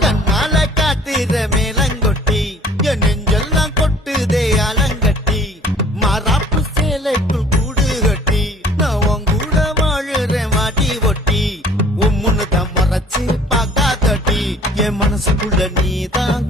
கண்ணால காட்டுற மேலங்கொட்டி என் நெஞ்செல்லாம் கொட்டுதே அலங்கட்டி மராப்பு சேலைக்குள் கூடு கட்டி நான் உன் கூட வாழுறேன் மாட்டி ஒட்டி உம்முன்னு தான் மறைச்சு பார்க்காதட்டி என் மனசுக்குள்ள நீதான்